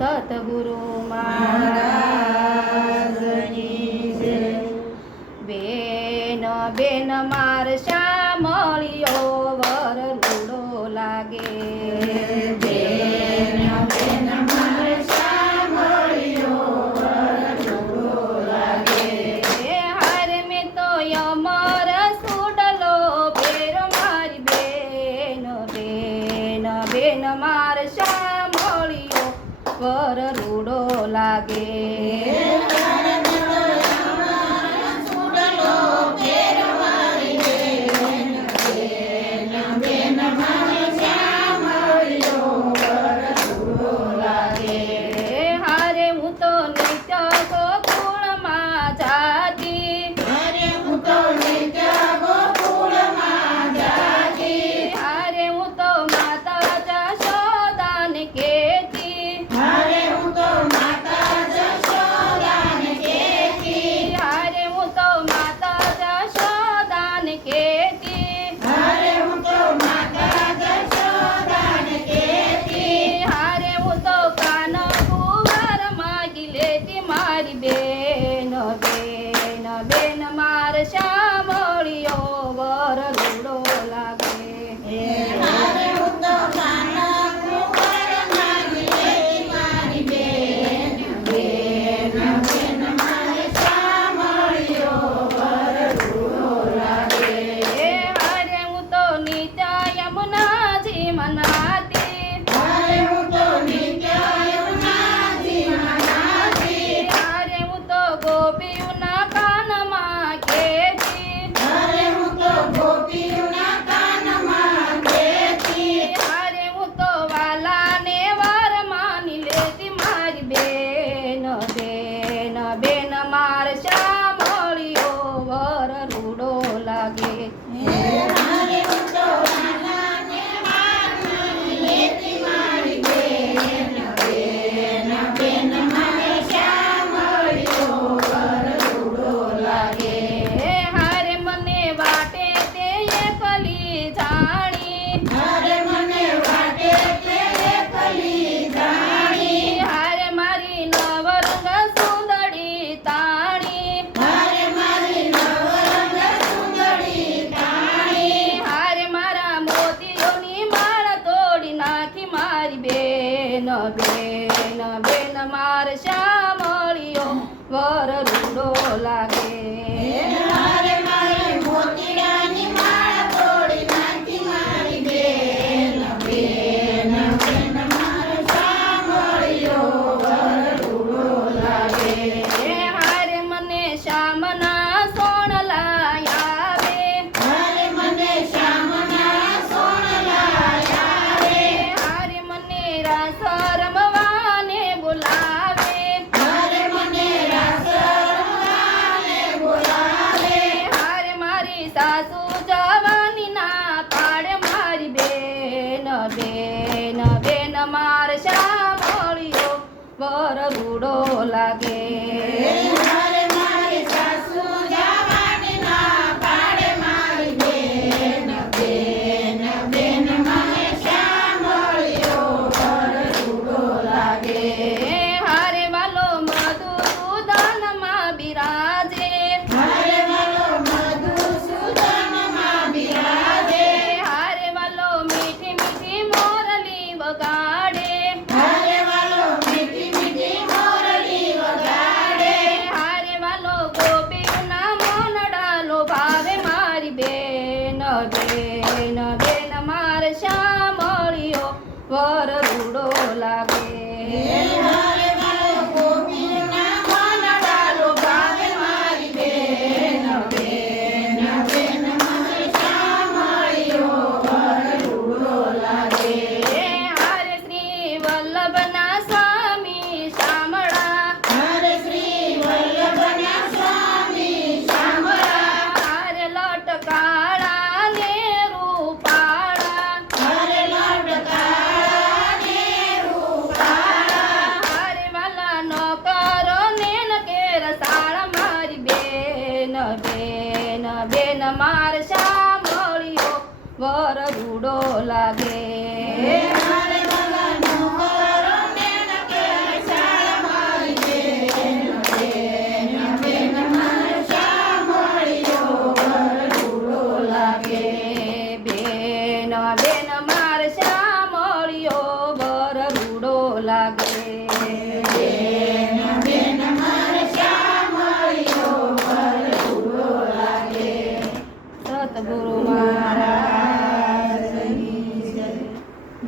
સતગુરુ મહારાજની જય. બેન બેન માર શ્યામળિયો વર રૂડો લાગે. બેન બેન માર શ્યામળિયો વર રૂડો લાગે. હારે મેં તો અમર સુડલો ફેરો મારી બેન. બેન બેન માર શ્યામળિયો વર રૂડો લાગે. બેન બેન બેન માર શ્યામળિયો વર રૂડો લાગે. હારે હું તો કાના કુંવર માગી લેતી મારી બેન. બેન બેન માર શ્યામળિયો વર રૂડો લાગે. હારે હું તો નીચા યમુનાજી મનાતી. હારે હું તો નીચા યમુનાજી મનાતી. હારે હું તો ગોપીઓના કાનમાં કેતી. હારે હું તો ગોપીઓના કાનમાં કહેતી. હારે હું તો વાલાને વાર માની લેતી મારી બેન. બેન બેન માર શ્યામળિયો વર રૂડો લાગે. હારે હું તો વાલાને વાર માની લેતી મારી બેન. બેન બેન મારે શ્યામળિયો વર રૂડો લાગે. હારે મને વાટે તે એકલી જાણી. હારે મને વાટે તે એકલી જાણી. હારે મારી નવરંગ સુંદરી તાણી. હારે મારી નવરંગ સુંદરી તાણી. હારે મારા મોતીઓની માળ તોડી નાખી મારી બેન. બેન બેન માર શ્યામળિયો વર રૂડો લાગે. હારે મારી મોતીડાની માળ તોડી નાખી મારી બેન. બેન બેન માર શ્યામળિયો વર રૂડો લાગે. હારે મને શ્યામના સોણલા આવે. હારે મને શ્યામના સોણલા આવે. હારે મને રાસ રમવાને બોલાવે. હારે મને રાસ રમવાને બોલાવે. હારે મારી સાસુ જવાની ના પાડે મારી બેન. બેન બેન માર શ્યામળિયો વર રૂડો લાગે. હારે મારી સાસુ જવાની ના પાડે મારી બેન. બેન બેન મારે શ્યામળિયો વર રૂડો લાગે. હારે વાલો મધુસૂદનમાં બિરાજે. હારે વાલો મધુસૂદનમાં બિરાજે. હારે વાલો મીઠી મીઠી મોરલી વગાડે. હારે વાલો મીઠી મીઠી મોરલી વગાડે. હારે વાલો ગોપીઓના મોનડા લોભાવે મારી બેન. બેન બેન માર શ્યામળિયો વર રૂડો લાગે. હારે વાલો ગોપીના મનડા લોભાવે મારી બેન. બેન બેન મારે શ્યામળિયો વર રૂડો લાગે. હારે શ્રી વલ્લભના સ્વામી શામળા. હારે શ્રી વલ્લભના સ્વામી શામળા. હારે લટકાળા ને રૂપાળા. હારે લટકાળા ને રૂપાળા. લાગે